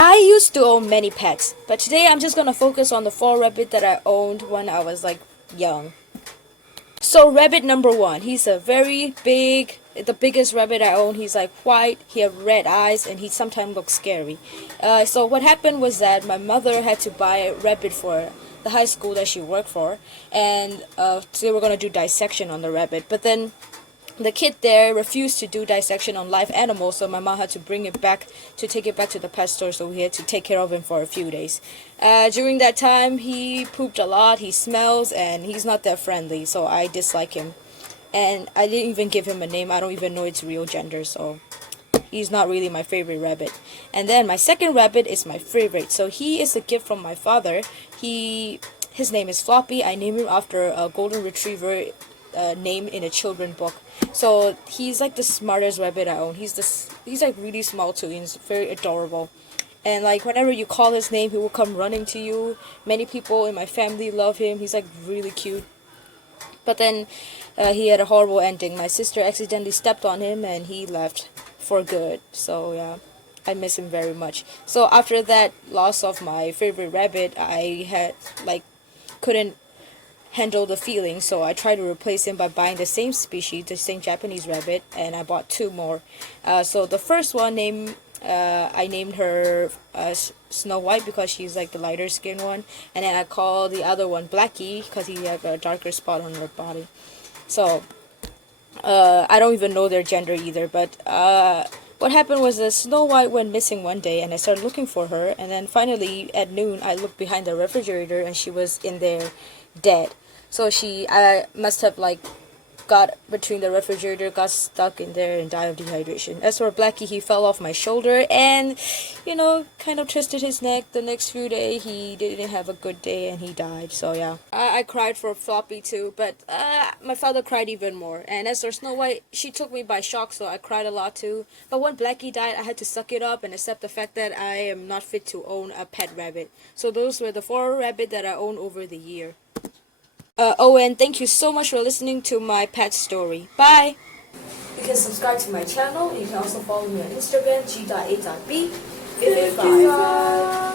I used to own many pets, but today I'm just gonna focus on the 4 rabbits that I owned when I was like young. So rabbit number 1, he's a very big, the biggest rabbit I own. He's like white, he has red eyes, and he sometimes looks scary. So what happened was that my mother had to buy a rabbit for the high school that she worked for, and they were gonna do dissection on the rabbit, but then the kid there refused to do dissection on live animals, so my mom had to bring it back to take it back to the pet store, so we had to take care of him for a few days. During that time, he pooped a lot, he smells, and he's not that friendly, so I dislike him. And I didn't even give him a name, I don't even know its real gender, so he's not really my favorite rabbit. And then my second rabbit is my favorite, so he is a gift from my father. His name is Floppy. I named him after a golden retriever name in a children's book. So he's like the smartest rabbit I own. He's like really small too, and he's very adorable. And like whenever you call his name, he will come running to you. Many people in my family love him. He's like really cute. But then he had a horrible ending. My sister accidentally stepped on him and he left for good. So yeah, I miss him very much. So after that loss of my favorite rabbit, I had like couldn't handle the feeling, so I tried to replace him by buying the same species, the same Japanese rabbit, and I bought 2 more. So the first one I named her Snow White because she's like the lighter skinned one, and then I called the other one Blackie because he had a darker spot on her body. So I don't even know their gender either, but what happened was that Snow White went missing one day, and I started looking for her, and then finally at noon I looked behind the refrigerator and she was in there dead. So I must have like got between the refrigerator, got stuck in there and died of dehydration. As for Blackie, he fell off my shoulder and, kind of twisted his neck. The next few days, he didn't have a good day and he died. So yeah, I cried for Floppy too, but my father cried even more. And as for Snow White, she took me by shock, so I cried a lot too. But when Blackie died, I had to suck it up and accept the fact that I am not fit to own a pet rabbit. So those were the 4 rabbits that I owned over the year. And thank you so much for listening to my pet story. Bye! You can subscribe to my channel. You can also follow me on Instagram, G.A.B. 55.